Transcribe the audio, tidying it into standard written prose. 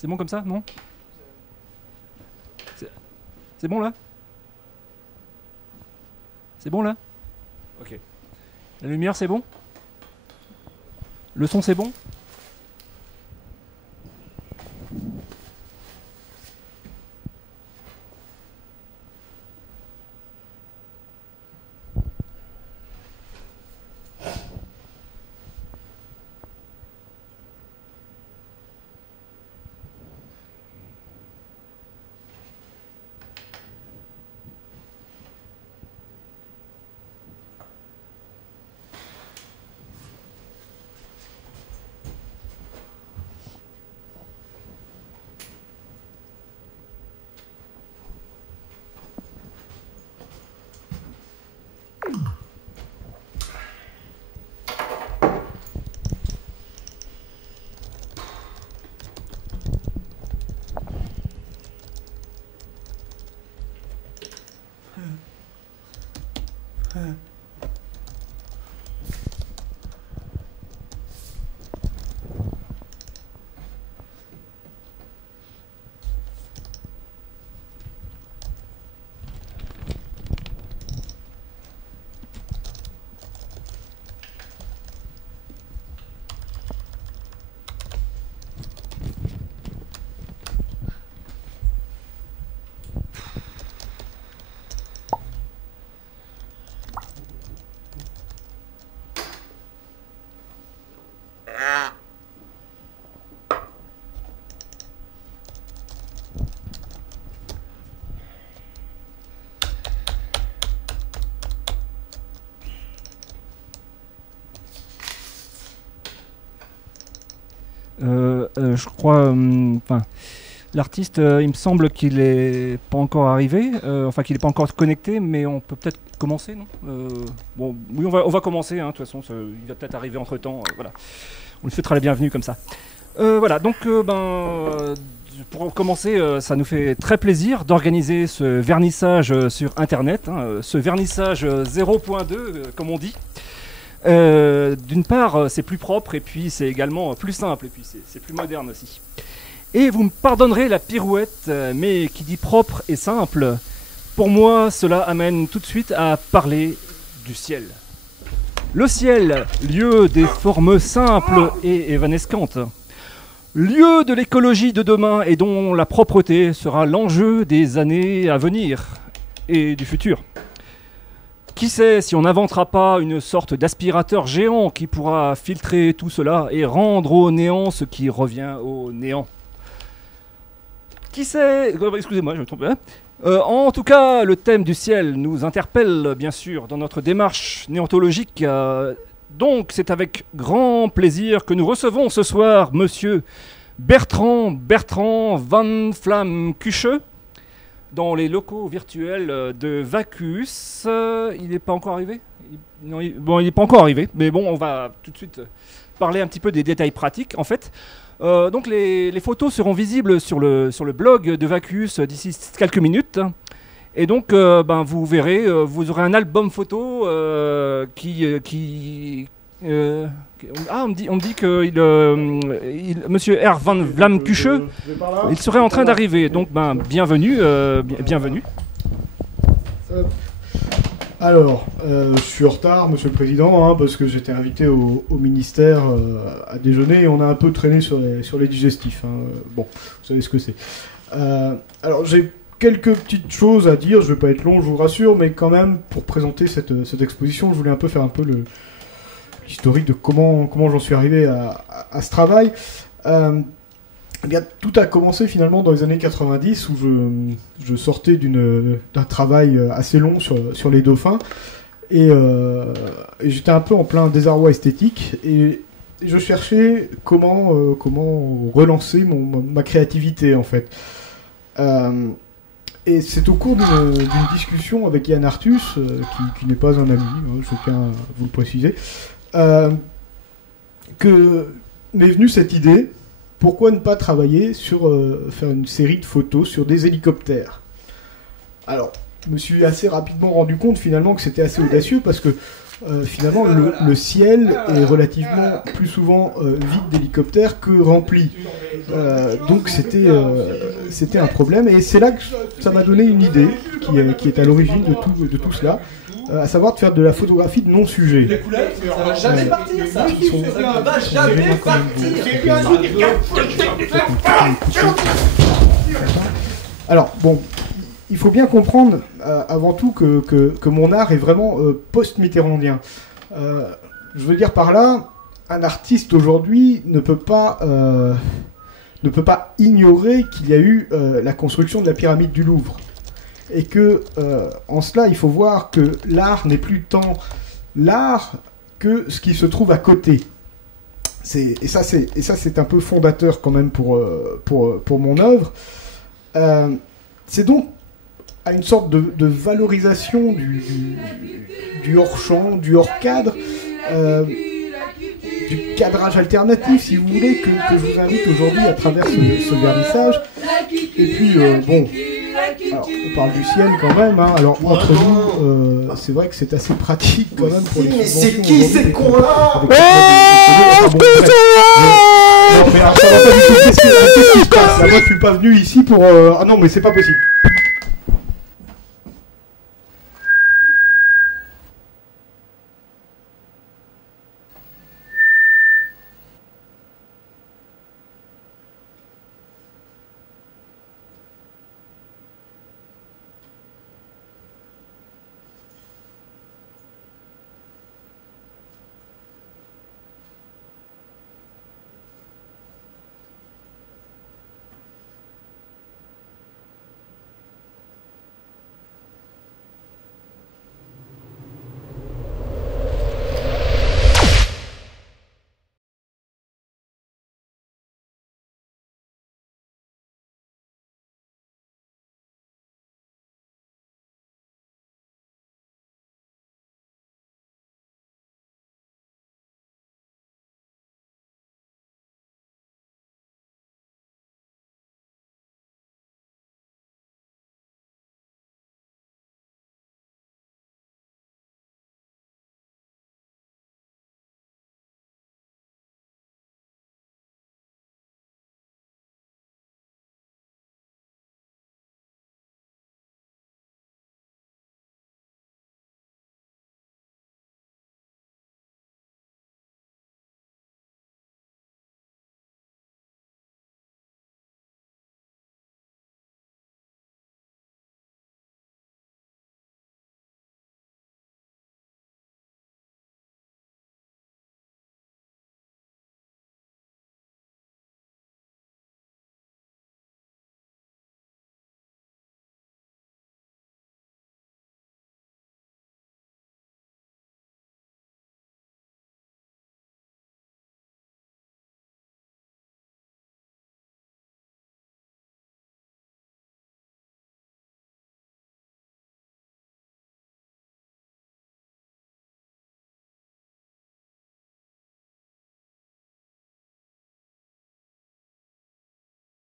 C'est bon comme ça, non? C'est bon là? C'est bon là? Ok. La lumière, c'est bon? Le son, c'est bon? Je crois, enfin, l'artiste, il me semble qu'il est pas encore arrivé, enfin qu'il n'est pas encore connecté, mais on peut peut-être commencer, non? Bon, oui, on va commencer, hein, de toute façon, il va peut-être arriver entre temps, voilà. On lui souhaitera la bienvenue comme ça. Voilà, donc, pour commencer, ça nous fait très plaisir d'organiser ce vernissage sur Internet, hein, ce vernissage 0.2, comme on dit. D'une part, c'est plus propre et puis c'est également plus simple et puis c'est plus moderne aussi. Et vous me pardonnerez la pirouette, mais qui dit propre et simple, pour moi, cela amène tout de suite à parler du ciel. Le ciel, lieu des formes simples et évanescantes. Lieu de l'écologie de demain et dont la propreté sera l'enjeu des années à venir et du futur. Qui sait si on n'inventera pas une sorte d'aspirateur géant qui pourra filtrer tout cela et rendre au néant ce qui revient au néant. Qui sait... Excusez-moi, je me trompe. En tout cas, le thème du ciel nous interpelle, bien sûr, dans notre démarche néontologique. Donc, c'est avec grand plaisir que nous recevons ce soir Monsieur Bertrand Van Flamme-Cuche, dans les locaux virtuels de Vacuus. Il n'est pas encore arrivé? Non, il n'est pas encore arrivé, mais bon, on va tout de suite parler un petit peu des détails pratiques, en fait. Donc les photos seront visibles sur le blog de Vacuus d'ici quelques minutes. Et donc, vous verrez, vous aurez un album photo on me dit que Monsieur R. Van Vlaam-Cuche, il serait en train d'arriver. Donc, bienvenue, bienvenue. Alors, je suis en retard, Monsieur le Président, hein, parce que j'étais invité au ministère à déjeuner et on a un peu traîné sur les digestifs. Hein. Bon, vous savez ce que c'est. Alors, j'ai quelques petites choses à dire, je ne vais pas être long, je vous rassure, mais quand même, pour présenter cette exposition, je voulais un peu faire un peu l'historique de comment j'en suis arrivé à ce travail. Eh bien, tout a commencé finalement dans les années 90 où je sortais d'un travail assez long sur les dauphins et j'étais un peu en plein désarroi esthétique et je cherchais comment relancer ma créativité en fait. Et c'est au cours d'une discussion avec Yann Arthus, qui n'est pas un ami, hein, je tiens à vous le préciser, que m'est venue cette idée. Pourquoi ne pas travailler sur faire une série de photos sur des hélicoptères? Alors, je me suis assez rapidement rendu compte finalement que c'était assez audacieux parce que finalement, le ciel est relativement plus souvent vide d'hélicoptères que rempli. Donc c'était un problème, et c'est là que ça m'a donné une idée qui est à l'origine de tout cela, à savoir de faire de la photographie de non-sujets. Les couleurs, ça va jamais partir, ça. Ça va jamais partir. Alors, bon, il faut bien comprendre avant tout que mon art est vraiment post-mitterrandien. Je veux dire par là, un artiste aujourd'hui ne peut pas ignorer qu'il y a eu la construction de la pyramide du Louvre. Et que, en cela, il faut voir que l'art n'est plus tant l'art que ce qui se trouve à côté. Et ça, c'est un peu fondateur quand même pour mon œuvre. C'est donc à une sorte de valorisation du hors-champ, du hors-cadre, du cadrage alternatif, si vous voulez, que je vous invite aujourd'hui à travers ce vernissage. Et puis, bon, alors, on parle du ciel quand même, hein. Alors entre nous, c'est vrai que c'est assez pratique quand même pour les mais subventions. c'est qui ces cons-là? Non, mais alors, ça va pas du tout. Qu'est-ce qui se passe? Là, moi, je suis pas venu ici pour... Ah non, mais c'est pas possible.